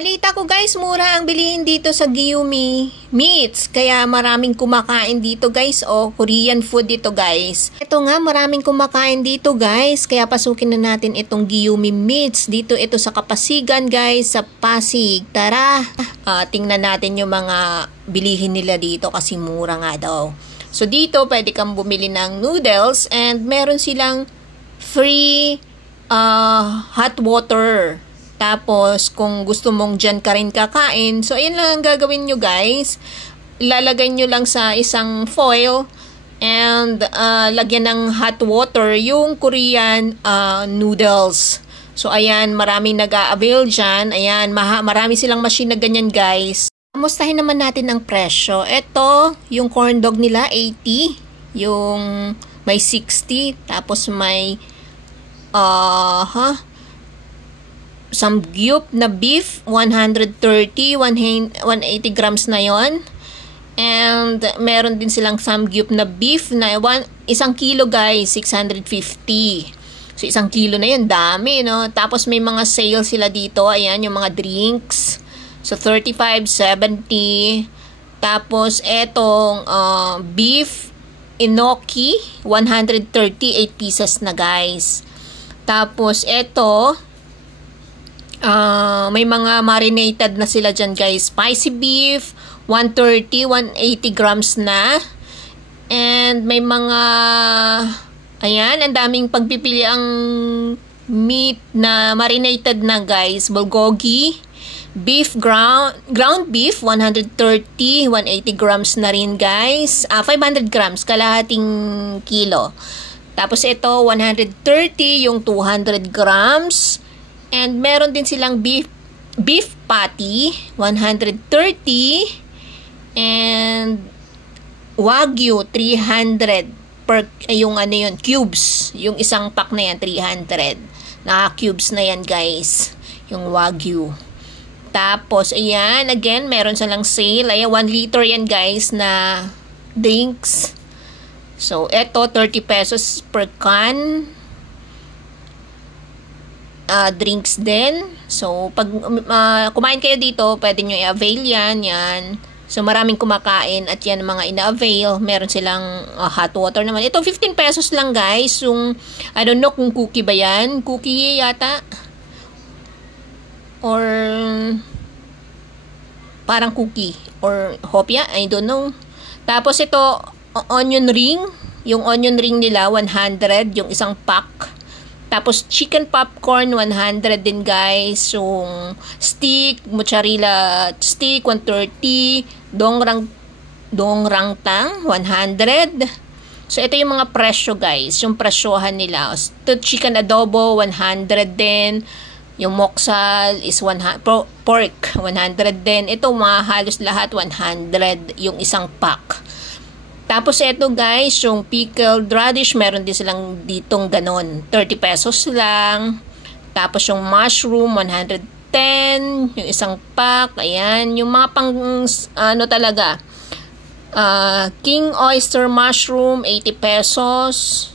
Balita ko guys, mura ang bilihin dito sa Gyumi Meats. Kaya maraming kumakain dito guys. Korean food dito guys. Ito nga, maraming kumakain dito guys. Kaya pasukin na natin itong Gyumi Meats. Dito ito sa Kapasigan guys, sa Pasig. Tara! Tingnan natin yung mga bilihin nila dito kasi mura nga daw. So dito pwede kang bumili ng noodles and meron silang free hot water. Tapos, kung gusto mong dyan ka rin kakain, so ayan lang ang gagawin nyo guys. Ilalagay nyo lang sa isang foil and lagyan ng hot water yung Korean noodles. So ayan, maraming nag-a-avail dyan. Ayan, marami silang machine na ganyan guys. Kamustahin naman natin ang presyo. Ito, yung corn dog nila, 80. Yung may 60. Tapos may samgyup na beef, 130, 180 grams na yon. And meron din silang samgyup na beef na 1 kilo guys, 650. So 1 kilo na yun, dami no. Tapos may mga sale sila dito, ayan yung mga drinks. So 35, 70. Tapos etong beef enoki, 138 pieces na guys. Tapos eto, may mga marinated na sila dyan guys. Spicy beef, 130, 180 grams na. And may mga, ayan, ang daming pagpipili ang meat na marinated na guys. Bulgogi, beef, ground beef, 130, 180 grams na rin guys. 500 grams, kalahating kilo. Tapos ito, 130, yung 200 grams. And meron din silang beef patty, 130. And Wagyu, 300 per, yung ano yun, cubes. Yung isang pack na yan, 300. Naka-cubes na yan guys, yung Wagyu. Tapos, ayan, again, meron silang sale. Ayan, 1 liter yan guys na drinks. So, eto, 30 pesos per can. Drinks din. So, pag kumain kayo dito, pwede nyo i-avail yan. So, maraming kumakain at yan mga ina-avail. Meron silang hot water naman. Ito, 15 pesos lang guys. Yung, I don't know kung cookie ba yan. Cookie yata. Or, parang cookie. Or hopya. I don't know. Tapos ito, onion ring. Yung onion ring nila, 100. Yung isang pack. Tapos, chicken popcorn, 100 din guys. Yung stick, mozzarella stick, 130. Dongrangtang, 100. So, ito yung mga presyo guys. Yung presyohan nila. Ito, chicken adobo, 100 din. Yung moksal is 100. Pork, 100 din. Ito, mga halos lahat, 100. Yung isang pack. Tapos ito guys, yung pickled radish, meron din silang ditong ganon. 30 pesos lang. Tapos yung mushroom, 110. Yung isang pack, ayan. Yung mga pang, ano talaga, king oyster mushroom, 80 pesos.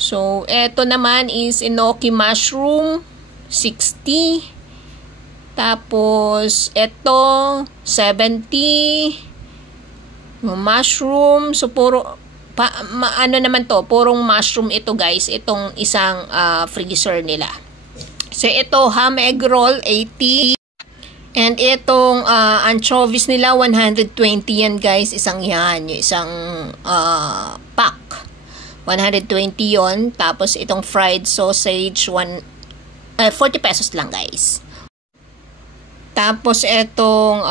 So, ito naman is enoki mushroom, 60. Tapos, ito, 70. Mushroom, so puro ano naman to, purong mushroom ito guys, itong isang freezer nila. So ito, ham egg roll, 80. And itong anchovies nila, 120 yan guys, isang yan, yung isang pack, 120 yon. Tapos itong fried sausage, 40 pesos lang guys. Tapos, etong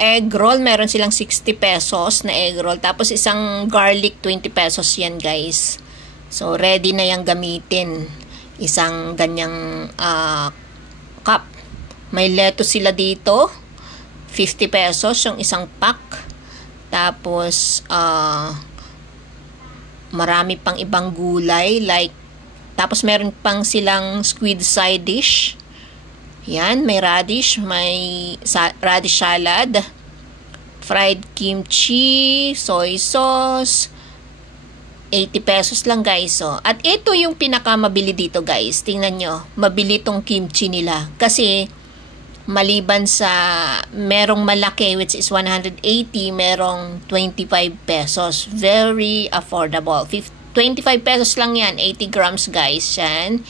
egg roll, meron silang 60 pesos na egg roll. Tapos, isang garlic, 20 pesos yan, guys. So, ready na yung gamitin. Isang ganyang cup. May lettuce sila dito. 50 pesos yung isang pack. Tapos, marami pang ibang gulay. Tapos, meron pang silang squid side dish. Yan, may radish, may radish salad, fried kimchi, soy sauce, 80 pesos lang guys. So. At ito yung pinakamabili dito guys. Tingnan nyo, mabili tong kimchi nila. Kasi Maliban sa merong malaki which is 180, merong 25 pesos. Very affordable. 25 pesos lang yan. 80 grams guys yan.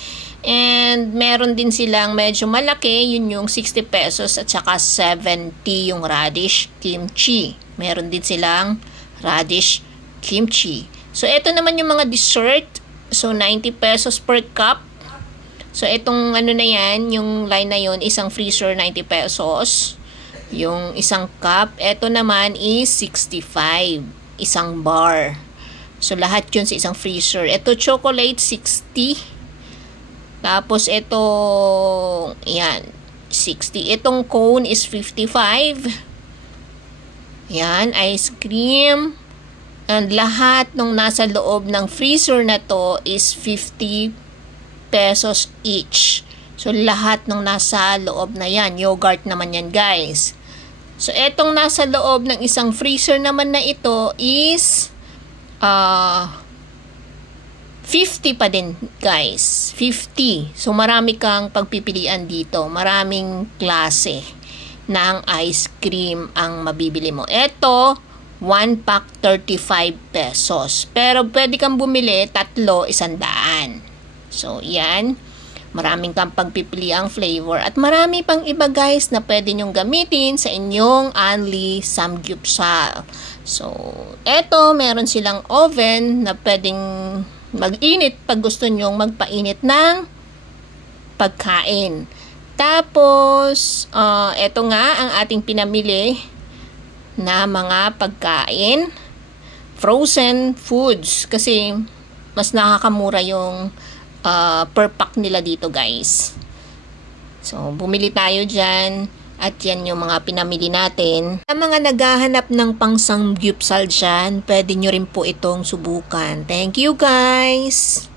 And meron din silang medyo malaki. Yun yung 60 pesos at saka 70 yung radish kimchi. Meron din silang radish kimchi. So, ito naman yung mga dessert. So, 90 pesos per cup. So, itong ano na yan, yung line na yun, isang freezer, 90 pesos. Yung isang cup. Ito naman is 65. Isang bar. So, lahat yun sa isang freezer. Ito, chocolate, 60. Tapos, ito, yan, 60. Itong cone is 55. Yan, ice cream. And lahat ng nasa loob ng freezer na to is 50 pesos each. So, lahat ng nasa loob na yan. Yogurt naman yan, guys. So, etong nasa loob ng isang freezer naman na ito is 50 pa din, guys. 50. So, marami kang pagpipilian dito. Maraming klase ng ice cream ang mabibili mo. Ito, 1 pack 35 pesos. Pero pwede kang bumili, 3, 100. So, yan. Maraming kang pagpipiliang flavor. At marami pang iba guys na pwede nyong gamitin sa inyong Only Samgyeopsal. So, eto, meron silang oven na pwedeng mag-init pag gusto nyong magpainit ng pagkain. Tapos, eto nga ang ating pinamili na mga pagkain, frozen foods, kasi mas nakakamura yung per pack nila dito guys. So, bumili tayo dyan at yan yung mga pinamili natin. Sa mga naghahanap ng pang samgyeopsal dyan, pwede nyo rin po itong subukan. Thank you guys!